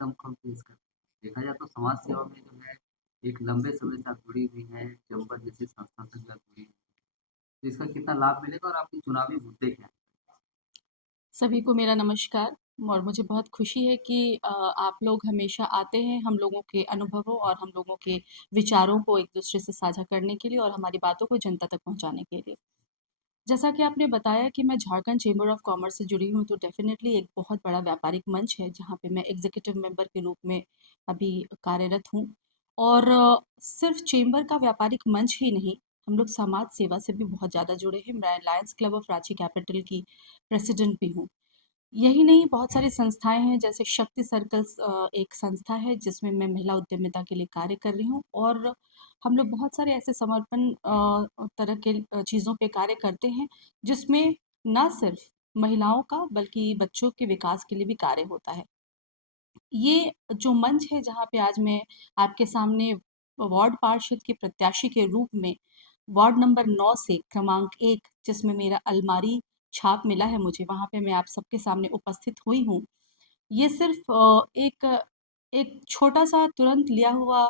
दमखम तेज कर देखा जाए तो समाज सेवा में जो है एक लंबे समय से आप जुड़ी हुई हैं, चंबल जैसी संस्था से जो आप जुड़ी हुई हैं, तो इसका कितना लाभ मिलेगा और आपके चुनावी मुद्दे क्या हैं? सभी को मेरा नमस्कार। और मुझे बहुत खुशी है कि आप लोग हमेशा आते हैं हम लोगों के अनुभवों और हम लोगों के विचारों को एक दूसरे से साझा करने के लिए और हमारी बातों को जनता तक पहुंचाने के लिए। जैसा कि आपने बताया कि मैं झारखंड चेंबर ऑफ कॉमर्स से जुड़ी हूँ, तो डेफिनेटली एक बहुत बड़ा व्यापारिक मंच है जहाँ पे मैं एग्जीक्यूटिव मेंबर के रूप में अभी कार्यरत हूँ। और सिर्फ चेंबर का व्यापारिक मंच ही नहीं, हम लोग समाज सेवा से भी बहुत ज़्यादा जुड़े हैं। मैं Lions club of Ranchi capital की प्रेसिडेंट भी हूँ। यही नहीं, बहुत सारी संस्थाएँ हैं, जैसे शक्ति सर्कल्स एक संस्था है जिसमें मैं महिला उद्यमिता के लिए कार्य कर रही हूँ। और हम लोग बहुत सारे ऐसे समर्पण तरह के चीज़ों पे कार्य करते हैं जिसमें ना सिर्फ महिलाओं का बल्कि बच्चों के विकास के लिए भी कार्य होता है। ये जो मंच है जहाँ पे आज मैं आपके सामने वार्ड पार्षद के प्रत्याशी के रूप में वार्ड नंबर 9 से क्रमांक 1, जिसमें मेरा अलमारी छाप मिला है मुझे, वहाँ पे मैं आप सबके सामने उपस्थित हुई हूँ। ये सिर्फ एक एक छोटा-सा तुरंत लिया हुआ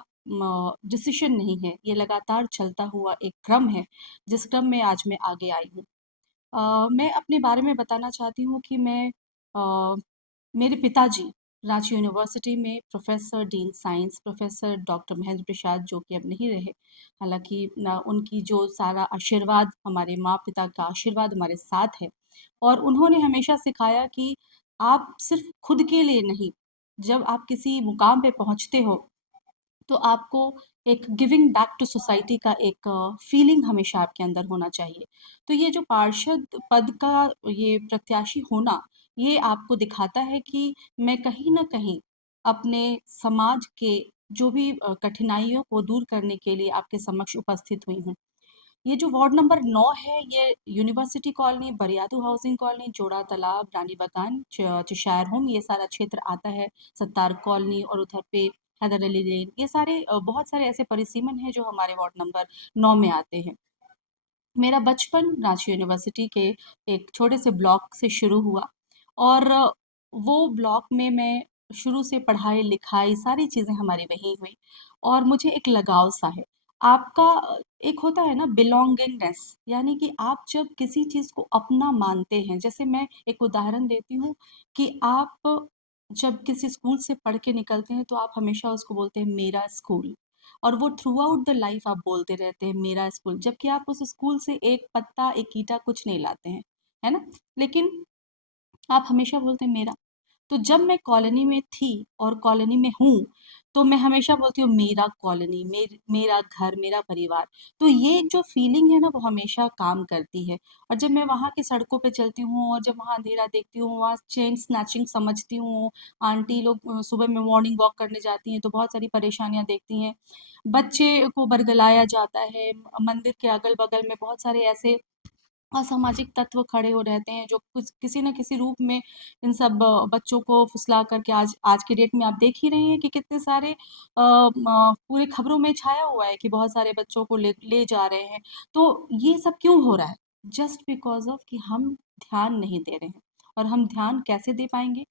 डिसीजन नहीं है, ये लगातार चलता हुआ एक क्रम है, जिस क्रम में आज मैं आगे आई हूँ। मैं अपने बारे में बताना चाहती हूँ कि अ, मेरे पिताजी रांची यूनिवर्सिटी में professor dean science professor doctor Mahendra Prasad, जो कि अब नहीं रहे। हालाँकि ना उनकी जो सारा आशीर्वाद, हमारे माँ-पिता का आशीर्वाद हमारे साथ है। और उन्होंने हमेशा सिखाया कि आप सिर्फ़ खुद के लिए नहीं, जब आप किसी मुकाम पे पहुँचते हो, तो आपको एक गिविंग बैक टू सोसाइटी का एक फीलिंग हमेशा आपके अंदर होना चाहिए। तो ये जो पार्षद पद का ये प्रत्याशी होना, ये आपको दिखाता है कि मैं कहीं न कहीं अपने समाज के जो भी कठिनाइयों को दूर करने के लिए आपके समक्ष उपस्थित हुई हूँ। ये जो वार्ड नंबर 9 है, ये यूनिवर्सिटी कॉलोनी, बरियादू हाउसिंग कॉलोनी, जोड़ा तालाब, रानी बागान, चेशायर होम, ये सारा क्षेत्र आता है। सत्तार कॉलोनी और उधर पे हैदर अली लेन, ये सारे बहुत सारे ऐसे परिसीमन हैं जो हमारे वार्ड नंबर 9 में आते हैं। मेरा बचपन रांची यूनिवर्सिटी के एक छोटे से ब्लॉक से शुरू हुआ। और वो ब्लॉक में मैं शुरू से पढ़ाई लिखाई सारी चीज़ें हमारी वहीं हुई। और मुझे एक लगाव सा है आपका, एक होता है ना बिलोंगिंगनेस, यानी कि आप जब किसी चीज़ को अपना मानते हैं। जैसे मैं एक उदाहरण देती हूँ कि आप जब किसी स्कूल से पढ़ के निकलते हैं तो आप हमेशा उसको बोलते हैं मेरा स्कूल। और वो थ्रू आउट द लाइफ आप बोलते रहते हैं मेरा स्कूल, जबकि आप उस स्कूल से एक पत्ता एक ईंटा कुछ नहीं लाते हैं, है ना? लेकिन आप हमेशा बोलते हैं मेरा। तो जब मैं कॉलोनी में थी और कॉलोनी में हूँ, तो मैं हमेशा बोलती हूँ मेरा कॉलोनी, मेरा घर, मेरा परिवार। तो ये एक जो फीलिंग है ना, वो हमेशा काम करती है। और जब मैं वहाँ की सड़कों पे चलती हूँ और जब वहाँ अंधेरा देखती हूँ, वहाँ चेन स्नैचिंग समझती हूँ, आंटी लोग सुबह में मॉर्निंग वॉक करने जाती हैं, तो बहुत सारी परेशानियाँ देखती हैं। बच्चे को बरगलाया जाता है, मंदिर के अगल-बगल में बहुत सारे ऐसे असामाजिक तत्व खड़े हो रहते हैं जो कुछ किसी न किसी रूप में इन सब बच्चों को फुसला करके आज आज के डेट में आप देख ही रहे हैं कि कितने सारे पूरे खबरों में छाया हुआ है कि बहुत सारे बच्चों को ले ले जा रहे हैं। तो ये सब क्यों हो रहा है? जस्ट बिकॉज ऑफ कि हम ध्यान नहीं दे रहे हैं। और हम ध्यान कैसे दे पाएंगे?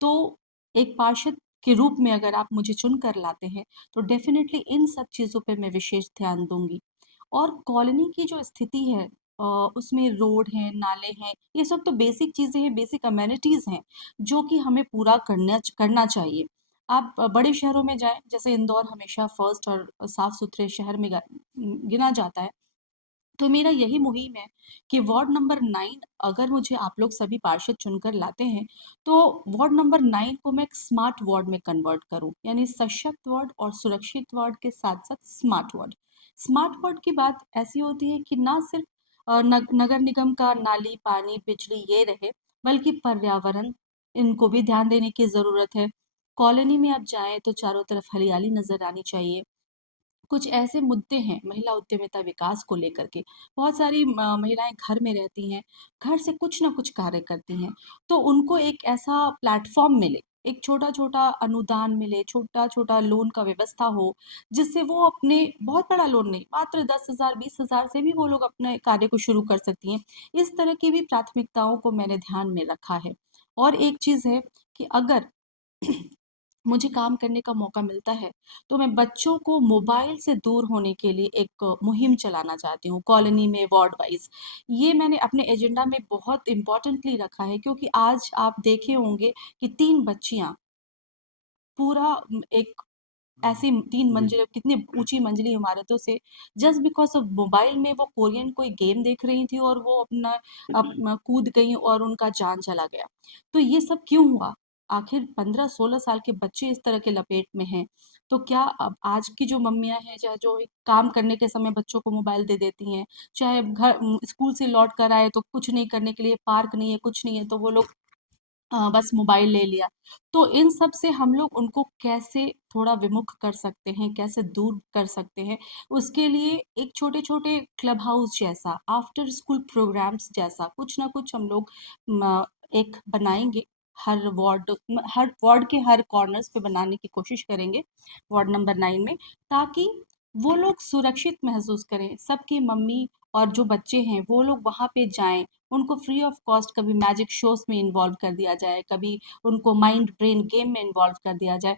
तो एक पार्षद के रूप में अगर आप मुझे चुन कर लाते हैं, तो डेफिनेटली इन सब चीज़ों पे मैं विशेष ध्यान दूंगी। और कॉलोनी की जो स्थिति है, अ, उसमें रोड हैं, नाले हैं, ये सब तो बेसिक चीज़ें हैं, बेसिक अमेनिटीज़ हैं, जो कि हमें पूरा करना चाहिए। आप बड़े शहरों में जाएँ, जैसे इंदौर हमेशा फर्स्ट और साफ-सुथरे शहर में गिना जाता है। तो मेरा यही मुहिम है कि वार्ड नंबर 9, अगर मुझे आप लोग सभी पार्षद चुनकर लाते हैं, तो वार्ड नंबर 9 को मैं एक स्मार्ट वार्ड में कन्वर्ट करूँ, यानी सशक्त वार्ड और सुरक्षित वार्ड के साथ-साथ स्मार्ट वार्ड। स्मार्ट वार्ड की बात ऐसी होती है कि ना सिर्फ नगर निगम का नाली, पानी, बिजली ये रहे, बल्कि पर्यावरण, इनको भी ध्यान देने की ज़रूरत है। कॉलोनी में आप जाएँ तो चारों तरफ हरियाली नज़र आनी चाहिए। कुछ ऐसे मुद्दे हैं महिला उद्यमिता विकास को लेकर के। बहुत सारी महिलाएँ घर में रहती हैं, घर से कुछ ना कुछ कार्य करती हैं, तो उनको एक ऐसा प्लेटफ़ॉर्म मिले, एक छोटा-छोटा अनुदान मिले, छोटा-छोटा लोन का व्यवस्था हो, जिससे वो अपने, बहुत बड़ा लोन नहीं, मात्र 10,000 20,000 से भी वो लोग अपने कार्य को शुरू कर सकती हैं। इस तरह की भी प्राथमिकताओं को मैंने ध्यान में रखा है। और एक चीज़ है कि अगर मुझे काम करने का मौका मिलता है, तो मैं बच्चों को मोबाइल से दूर होने के लिए एक मुहिम चलाना चाहती हूँ, कॉलोनी में वार्ड वाइज़। ये मैंने अपने एजेंडा में बहुत इम्पोर्टेंटली रखा है, क्योंकि आज आप देखे होंगे कि 3 बच्चियाँ पूरा एक ऐसी 3 जी, मंजिल कितनी ऊँची मंजिली इमारतों से जस्ट बिकॉज़ ऑफ मोबाइल में वो कोरियन कोई गेम देख रही थी और वो अपना कूद गईं और उनका जान चला गया। तो ये सब क्यों हुआ? आखिर 15-16 साल के बच्चे इस तरह के लपेट में हैं, तो क्या अब आज की जो मम्मियाँ हैं, चाहे जो एक काम करने के समय बच्चों को मोबाइल दे देती हैं, चाहे स्कूल से लौट कर आए तो कुछ नहीं करने के लिए, पार्क नहीं है, कुछ नहीं है, तो वो लोग बस मोबाइल ले लिया। तो इन सब से हम लोग उनको कैसे थोड़ा विमुख कर सकते हैं, कैसे दूर कर सकते हैं, उसके लिए एक छोटे-छोटे क्लब हाउस जैसा, आफ्टर स्कूल प्रोग्राम्स जैसा कुछ ना कुछ हम लोग म एक बनाएँगे। हर वार्ड के हर कॉर्नर्स पे बनाने की कोशिश करेंगे, वार्ड नंबर 9 में, ताकि वो लोग सुरक्षित महसूस करें। सबकी मम्मी और जो बच्चे हैं, वो लोग वहाँ पे जाएँ, उनको फ्री ऑफ कॉस्ट कभी मैजिक शोज़ में इन्वॉल्व कर दिया जाए, कभी उनको माइंड ब्रेन गेम में इन्वॉल्व कर दिया जाए।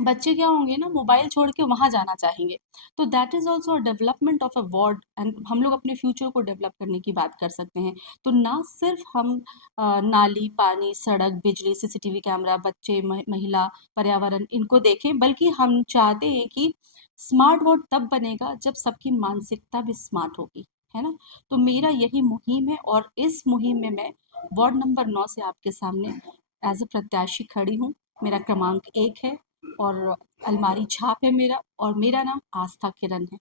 बच्चे क्या होंगे ना, मोबाइल छोड़ के वहाँ जाना चाहेंगे। तो that is also a development of a ward, and हम लोग अपने फ्यूचर को डेवलप करने की बात कर सकते हैं। तो ना सिर्फ़ हम नाली, पानी, सड़क, बिजली, सीसीटीवी कैमरा, बच्चे, महिला, पर्यावरण इनको देखें, बल्कि हम चाहते हैं कि स्मार्ट वार्ड तब बनेगा जब सबकी मानसिकता भी स्मार्ट होगी, है ना? तो मेरा यही मुहिम है, और इस मुहिम में मैं वार्ड नंबर 9 से आपके सामने एज़ अ प्रत्याशी खड़ी हूँ। मेरा क्रमांक 1 है और अलमारी छाप है मेरा, और मेरा नाम आस्था किरण है।